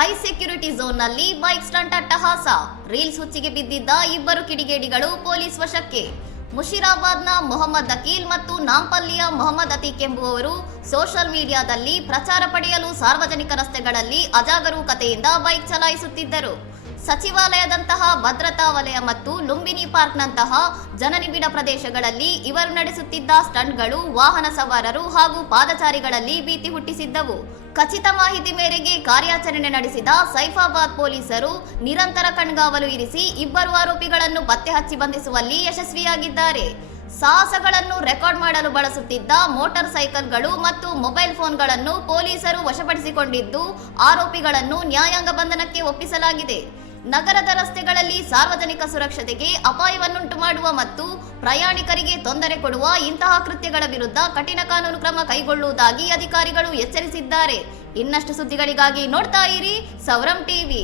High security ಝೋನ್ನಲ್ಲಿ bike stunt ಅಟ್ಟಹಾಸ. Reels ಹುಚ್ಚಿಗೆ ಬಿದ್ದಿದ್ದ ಇಬ್ಬರು ಕಿಡಿಗೇಡಿಗಳು ಪೊಲೀಸ್ ವಶಕ್ಕೆ. ಮುಷಿರಾಬಾದ್ನ ಮೊಹಮ್ಮದ್ ಅಕೀಲ್ ಮತ್ತು ನಾಂಪಲ್ಲಿಯ ಮೊಹಮ್ಮದ್ ಅತೀಕ್ ಎಂಬುವವರು ಸೋಷಿಯಲ್ ಮೀಡಿಯಾದಲ್ಲಿ ಪ್ರಚಾರ ಪಡೆಯಲು ಸಾರ್ವಜನಿಕ ರಸ್ತೆಗಳಲ್ಲಿ ಅಜಾಗರೂಕತೆಯಿಂದ ಬೈಕ್ ಚಲಾಯಿಸುತ್ತಿದ್ದರು. ಸಚಿವಾಲಯದಂತಹ ಭದ್ರತಾ ವಲಯ ಮತ್ತು ಲುಂಬಿನಿ ಪಾರ್ಕ್ನಂತಹ ಜನನಿಬಿಡ ಪ್ರದೇಶಗಳಲ್ಲಿ ಇವರು ನಡೆಸುತ್ತಿದ್ದ ಸ್ಟಂಟ್ಗಳು ವಾಹನ ಸವಾರರು ಹಾಗೂ ಪಾದಚಾರಿಗಳಲ್ಲಿ ಭೀತಿ ಹುಟ್ಟಿಸಿದ್ದವು. ಖಚಿತ ಮಾಹಿತಿ ಮೇರೆಗೆ ಕಾರ್ಯಾಚರಣೆ ನಡೆಸಿದ ಸೈಫಾಬಾದ್ ಪೊಲೀಸರು ನಿರಂತರ ಕಣ್ಗಾವಲು ಇರಿಸಿ ಇಬ್ಬರು ಆರೋಪಿಗಳನ್ನು ಪತ್ತೆ ಹಚ್ಚಿ ಬಂಧಿಸುವಲ್ಲಿ ಯಶಸ್ವಿಯಾಗಿದ್ದಾರೆ. ಸಾಹಸಗಳನ್ನು ರೆಕಾರ್ಡ್ ಮಾಡಲು ಬಳಸುತ್ತಿದ್ದ ಮೋಟಾರ್ ಸೈಕಲ್ಗಳು ಮತ್ತು ಮೊಬೈಲ್ ಫೋನ್ಗಳನ್ನು ಪೊಲೀಸರು ವಶಪಡಿಸಿಕೊಂಡಿದ್ದು ಆರೋಪಿಗಳನ್ನು ನ್ಯಾಯಾಂಗ ಬಂಧನಕ್ಕೆ ಒಪ್ಪಿಸಲಾಗಿದೆ. ನಗರದ ರಸ್ತೆಗಳಲ್ಲಿ ಸಾರ್ವಜನಿಕ ಸುರಕ್ಷತೆಗೆ ಅಪಾಯವನ್ನುಂಟು ಮಾಡುವ ಮತ್ತು ಪ್ರಯಾಣಿಕರಿಗೆ ತೊಂದರೆ ಕೊಡುವ ಇಂತಹ ಕೃತ್ಯಗಳ ವಿರುದ್ಧ ಕಠಿಣ ಕಾನೂನು ಕ್ರಮ ಕೈಗೊಳ್ಳುವುದಾಗಿ ಅಧಿಕಾರಿಗಳು ಎಚ್ಚರಿಸಿದ್ದಾರೆ. ಇನ್ನಷ್ಟು ಸುದ್ದಿಗಳಿಗಾಗಿ ನೋಡ್ತಾ ಇರಿ ಸೌರಂ ಟಿವಿ.